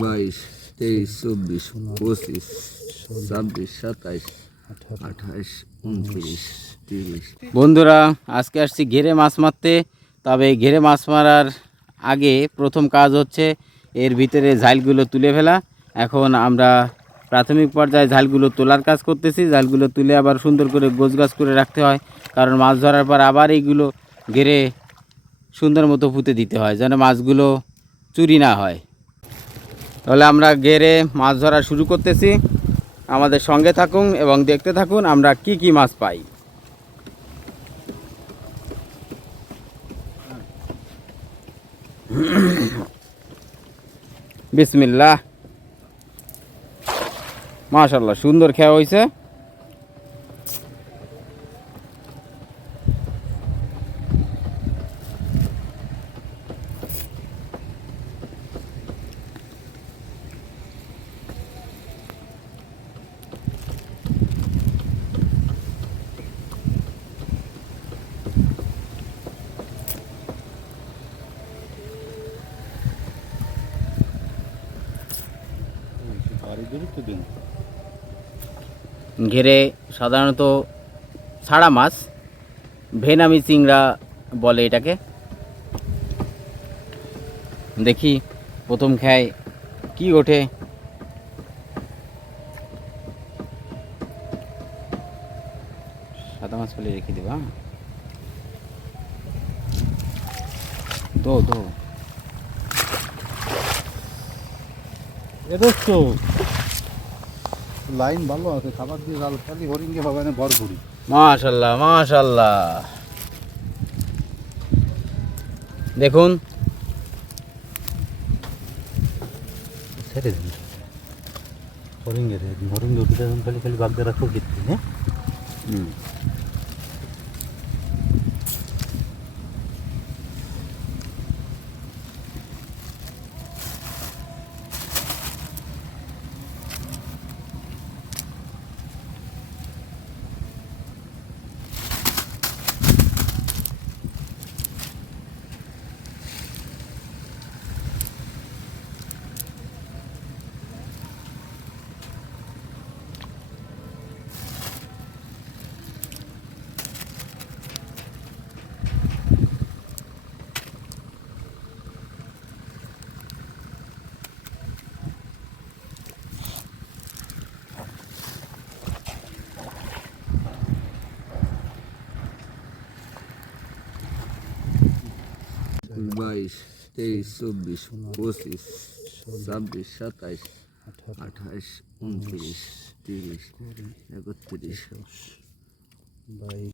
বাইশ, তেইশ, চব্বিশ, পঁচিশ, ছাব্বিশ, সাতাইশ, আঠাইশ, উনত্রিশ, তিরিশ। বন্ধুরা, আজকে আসছি ঘেরে মাছ মারতে। তবে ঘেরে মাছ মারার আগে প্রথম কাজ হচ্ছে এর ভিতরে ঝালগুলো তুলে ফেলা। এখন আমরা প্রাথমিক পর্যায়ে ঝালগুলো তোলার কাজ করতেছি। ঝালগুলো তুলে আবার সুন্দর করে গোছগাছ করে রাখতে হয়। কারণ মাছ ধরার পর আবার এইগুলো ঘেরে সুন্দর মতো পুঁতে দিতে হয়, যেন মাছগুলো চুরি না হয়। তাহলে আমরা গেরে মাছ ধরা শুরু করতেছি। আমাদের সঙ্গে থাকুন এবং দেখতে থাকুন আমরা কি কি মাছ পাই। বিসমিল্লা মাশাল্লাহ সুন্দর খেয়া হয়েছে ঘেরে সাধারণত ছাড়া মাছ, ভেনামি চিংড়া বলে এটাকে। দেখি প্রথম খায় কি ওঠে। সাদা মাছ ফেলে রেখে দেবা দো দো লাইন ভালো আছে খাবার দিয়ে জাল খালি হরিণকে বাগানে ভরপুরি মাশাল্লাহ মাশাল্লাহ। দেখুন। ছেড়ে দিন। হরিণকে দিয়ে দিন হরিণকে উঠে খালি খালি বাগদা রাখো কীর্তি হ্যাঁ? হুম। বাইশ তেইশ চব্বিশ পঁচিশ ছাব্বিশ সাতাইশ আঠাইশ উনত্রিশ তিরিশ একত্রিশ। বাইশ।